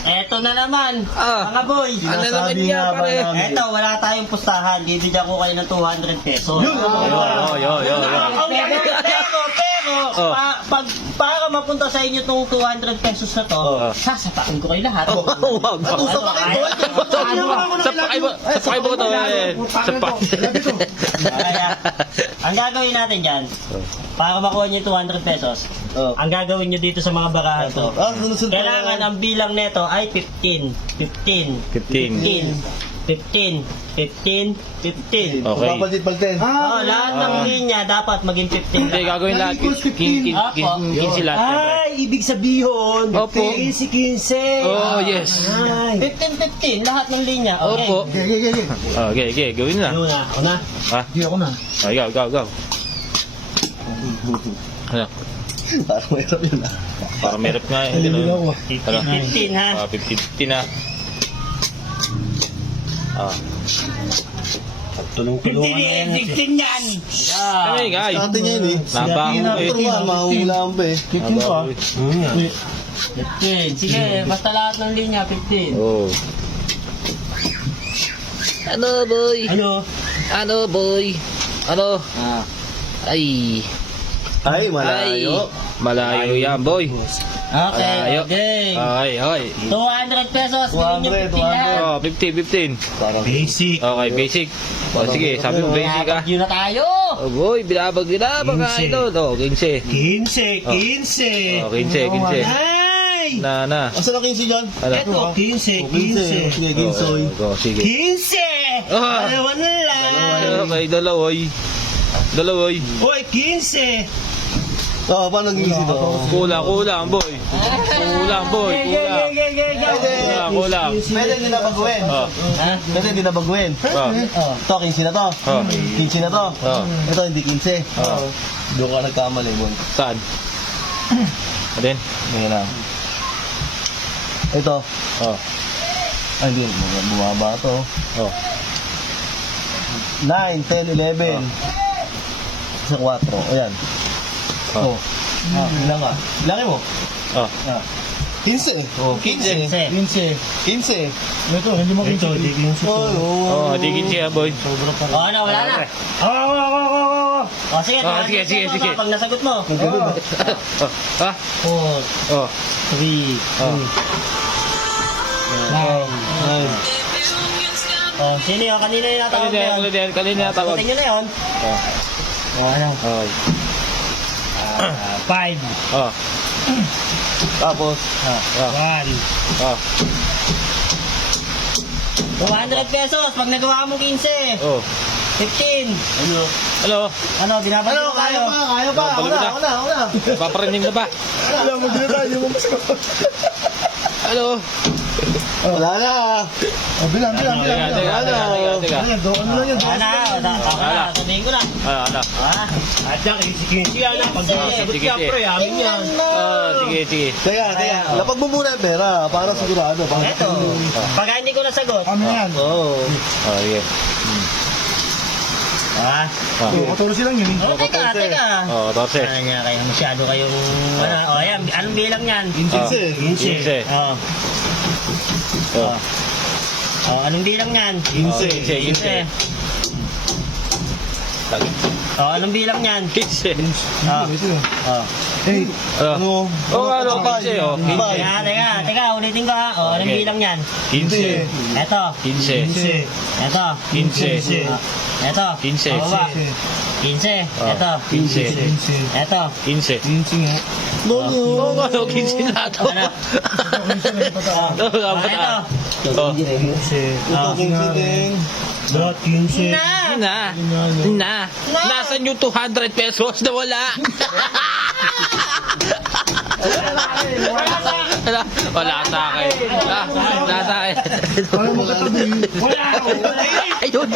Eto na naman, Ah. mga boy. Ano naman yan, pare? Eto, wala tayong pustahan. Bibigyan ko kayo ng 200 pesos. Yo. Oh. Para mapunta sa inyo tong 200 pesos na to, Oh. sasapakin ko kayo lahat. Wag. Sapakay mo to. Kaya, ang gagawin natin dyan, para makuha nyo yung 200 pesos, ang gagawin nyo dito sa mga barahan to, kailangan ang bilang neto ay 15. 15. 15. 15. 15. 15. 15. Okay. Oh, lahat ng linya dapat maging 15. Hindi, gagawin lahat. 15 lahat. Ay, ibig sabihin, Opo. 15. Oh, yes. Ay. 15. Lahat ng linya. Okay. Opo. Okay, gawin na. Yun na. Una. Ha? Hindi ako na. Go. Ano? Parang mahirap yun ah. Parang merap nga eh. Hindi na. Ano? 15 ha. 15 na. Tulong-tulungan na yan. 16 yan. Ano yun, guys? Dati niya yun eh. Nabaho eh. Turuan, mahuhulaan pa eh. Nabaho eh. 15. Sige, basta lahat ng linya, 15. Oh. Ano, boy? Ano? Boy? Ano? Ay. Ay, malayo. Malayo yan, boy. Okay, Malayo. okay. Okay. 200 pesos. Bigyan nyo 200, 15 lahat. Oh, 15. Parang Basic. Okay, basic. O, sige, sabi mo basic ah. Yun na tayo. Oh, boy, binabag ka 15. ito. Oh, 15. 15. Oh, 15. Ay! Na. Asan ang 15 dyan? Ano? Ito, 15. 15. Sige, ginsoy. Oh, sige. 15! Ah. Dalawa na lang. Okay, dalawoy. Hoy, 15! Oo, paano gigising ito? Kulang, boy. Kulang. Pwede hindi na baguhin. Oh. Pwede hindi na baguhin. Oh. Ito, 15 na to. Oh. 15 na to. Oh. Ito, hindi 15. Oh. Doon ka nagkamali, Bon. Saan? Adin? Ngayon na. Ito. Oh. Ay, hindi. Bumaba to. Oh. 9, 10, 11. Sa 4. Ayan. Oh. Ilan ka? Ilangin mo. Oh. 15. Oh, 15. 15. Ito, hindi mo 15. Oh, di 15 boy. Oh, ano, wala na. Oh, sige, Oh, 200 sige. pesos, pag nasagot mo. Oh. Ha? 4, Oh. 3, Oh. 9. Oh, sino yun? Kanina yung natawag na yun. Kanina natawag. Sagutin nyo na yun. Oh. Oh, ano? Okay. 5. Oh. Tapos, 1. Oh. 200 pesos pag nagawa mo 15. Oh. 15. Hello. Ano, binabalik ano, ko kaya tayo. pa. Oh, balik Una. Paparinig na ba? Alam mo, dito tayo. Hello. Wala na. Bilang. Teka. Ano lang yan? Wala, sabihin ko na. Ano? At yan, si yan. Pag sagot Sige. ka, pre, amin yan. Oh, sige. Teka. Lapag mo muna yung pera para sigurado. Eto, pag hindi ko nasagot. Amin yan. Oo. Oh, sige. Ah, Oh. 14 lang yun. oh, teka. Oh, 14. Ano nga kayo, masyado kayong, oh, ayan, anong bilang yan? 15. 15. Oh, Oh. oh, anong bilang yan? 15. Oh, anong bilang yan? 15. Oh, oh. Ano? Oh, ano? 15. Oh, 15. Teka, ulitin ko ha. Oh, anong Okay. bilang yan? 15. Eto, 15. eto, 15. eto, 15. oh, ba? 15, eto, 15. eto, 15. Bono. Oh, ano? 15 lahat. Oh, ano? oh, Eto, oh. Ito, 15 din. Dot 15. Na. Nasaan yung 200 pesos na wala? Wala sa akin. Wala sa akin. Wala mo katabi. Wala. Ayun.